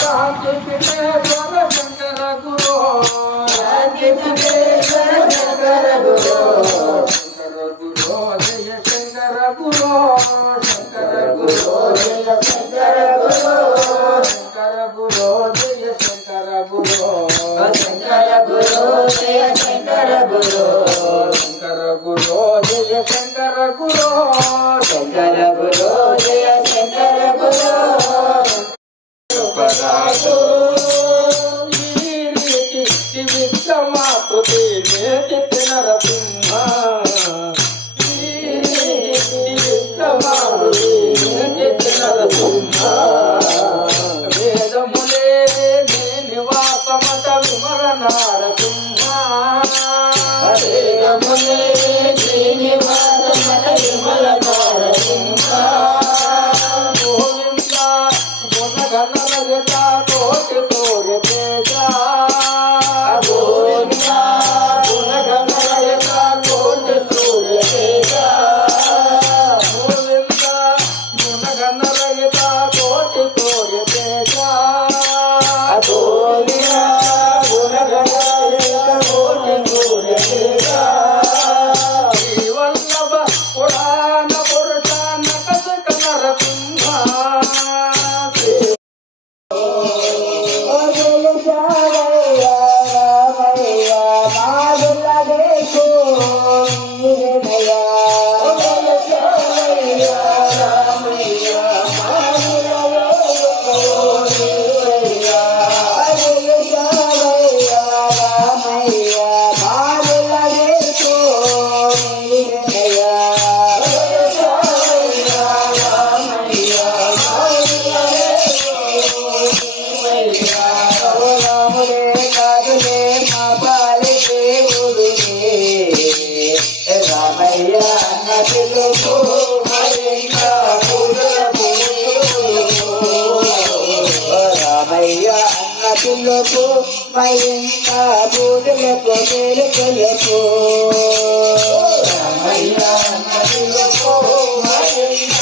శాంతి సిద్ధేశ్వర శంకర గురు శాంతి సిద్ధేశ్వర శంకర గురు శంకర గురు జయ శంకర గురు శంకర గురు జయ శంకర గురు శంకర గురు జయ శంకర గురు శంకర గురు జయ శంకర గురు శంకర గురు జయ శంకర గురు శంకర గురు జయ శంకర గురు పరాగు ఈ రీతి విక్రమాకృతి నేటి నరసింహ ఈ రీతి విక్రమాకృతి నేటి నరసింహ వేదములే నివాసమట విమల నారసింహ వేదములే నివాసమట విమల నారసింహ గోవింద గుణగణరగత కోటి సూర్య తేజ గోవింద గుణగణరగత కోటి సూర్య తేజ గోవింద గుణగణరగత కోటి సూర్య తేజ గోవింద గుణగణరగత కోటి సూర్య తేజ శ్రీవల్లభ పురాణ పురుష నకసక నరసింహ మయంకా బూదులకు మేలుకొలకు రామయ్య నదులకు మయంకా